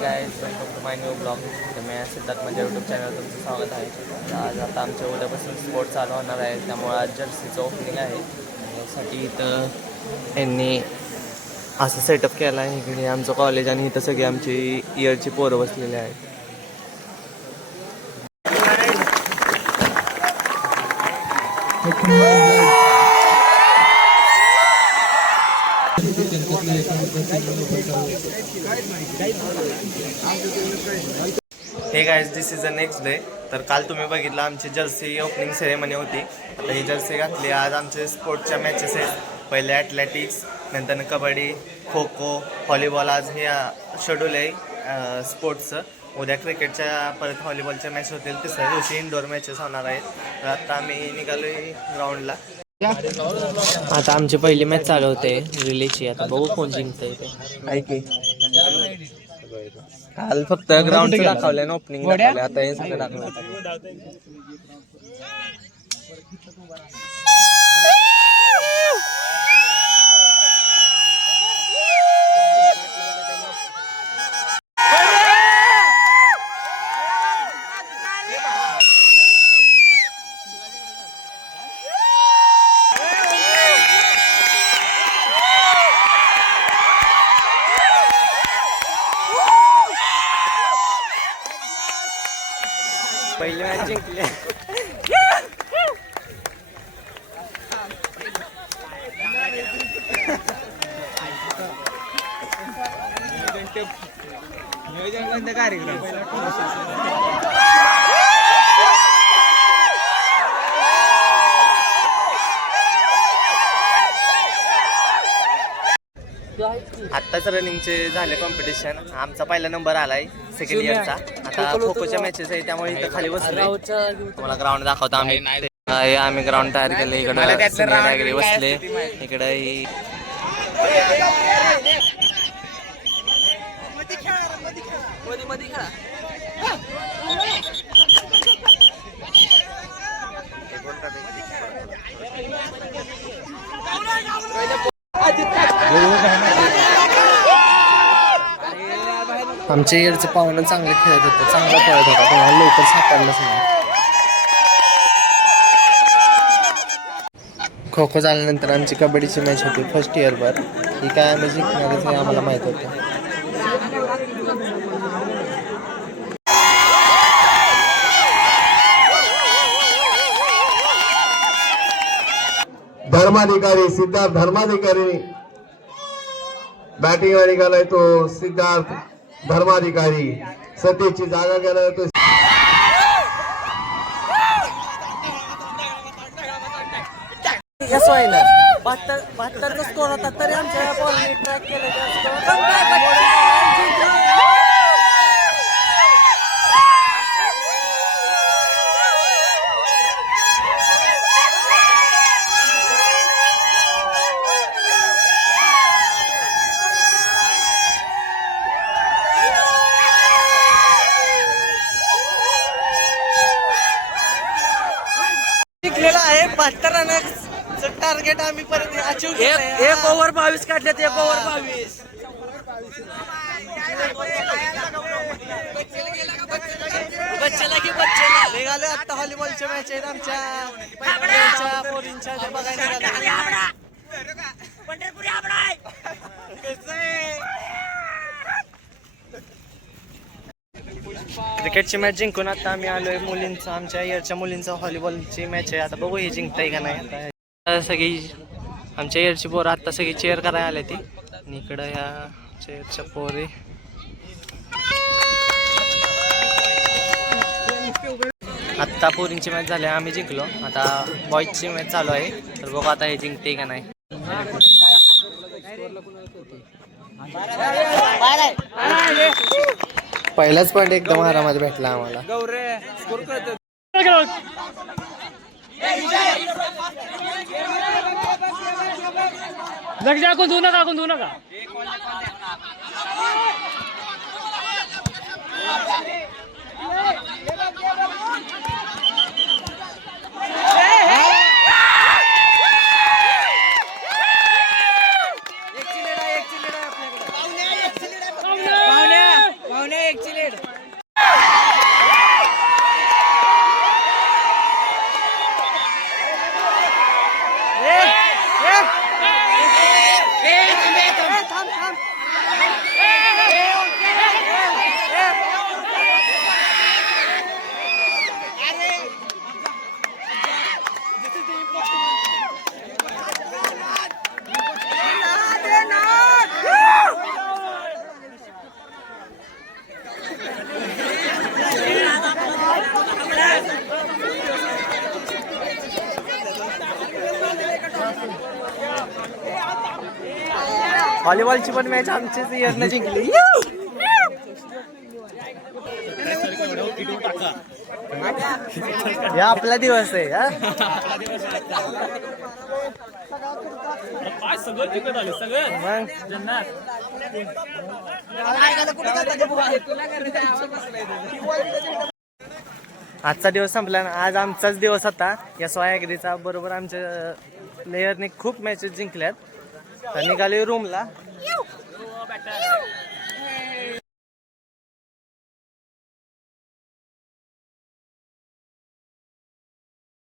Guys, welcome to my new blog. तर मी सिद्धार्थ माझ्या यूट्यूब चॅनल तुमचं स्वागत आहे. आज आता आमच्या उद्यापासून स्पोर्ट चालू होणार आहे, त्यामुळे आज जर्सीचं ओपनिंग आहे. यासाठी इथं यांनी असं सेटअप केला आहे. इकडे आमचं कॉलेज आणि इथं सगळी आमची इयरची पोरं बसलेली आहेत. हे guys, this is the next day. तर काल तुम्ही बघितलं आमची जर्सी ओपनिंग सेरेमनी होती. आता ही जर्सी घातली. आज आमचे स्पोर्टच्या मॅचेस आहेत. पहिले ॲथलेटिक्स, नंतर कबड्डी, खो खो, व्हॉलीबॉल. आज हे शेड्यूल आहे स्पोर्ट्सचं. उद्या क्रिकेटच्या परत व्हॉलीबॉलच्या मॅच होतील. तिसऱ्या दिवशी इंडोर मॅचेस होणार आहेत. तर आता आम्ही निघालो आहे ग्राउंडला. आता आमची पहिली मॅच चालू होते रिलेची. आता बघू कोण जिंकतंय ते. काल फक्त ग्राउंड दाखवलं ना, ओपनिंग दाखवलं. आता हे सगळं दाखवलं. पहिली मॅच जिंकली. आत्ताच रनिंगचे झाले कॉम्पिटिशन. आमचा पहिला नंबर आलाय सेकंड इयरचा. आता खो खोच्या मॅचेस आहे, त्यामुळे इथं खाली बसले. तुम्हाला ग्राउंड दाखवतो आम्ही ग्राउंड तयार केले. इकडे बसले. इकडे आमच्या इयरचं पाहुणं चांगले खेळत होतं, चांगला पळत होता, कोणाला लवकर सापडलंच नाही. खो खो झाल्यानंतर आमची कबड्डीची मॅच होती फर्स्ट इयरवर. ही काय आम्ही जिंकणारच हे आम्हाला माहीत होतं. धर्माधिकारी सिद्धार्थ धर्माधिकारी बॅटिंग निघालाय. तो सिद्धार्थ धर्माधिकारी सतेची जागा गेलाय. तो बहात्तरचा स्कोर होता तरी आमच्या बॉलने ट्रॅक केलं. जिंकलेला आहे. 72 रनाचं टार्गेट आम्ही परत अचीव केलं. एक ओव्हर 22 काढल्यात. 1 ओव्हर 22. बच्चेला निघाले. आता व्हॉलीबॉलच्या मॅच आहेत आमच्या पोरींच्या बघायला. क्रिकेटची मॅच जिंकून आता आम्ही आलोय मुलींचा, आमच्या इयरच्या मुलींचा व्हॉलीबॉलची मॅच आहे. आता बघू हे जिंकताय का नाही. आता सगळी आमच्या इयरची पोरं आता सगळी चेअर करायला आले ती. आणि इकडं ह्या चेअरच्या पोरी. आत्ता पोरींची मॅच झाली, आम्ही जिंकलो. आता बॉईजची मॅच चालू आहे. तर बघू आता हे जिंकते का नाही. पहिलाच पॉईंट एकदम आरामात भेटला आम्हाला. धुऊ नका. व्हॉलीबॉलची पण मॅच आमचीच इयरनं जिंकली. या आपला दिवस आहे हा. मग आजचा दिवस संपला ना. आज आमचाच दिवस होता या सोयागिरीचा. बरोबर आमच्या प्लेयरने खूप मॅचेस जिंकल्यात. तर निघाले रूमला.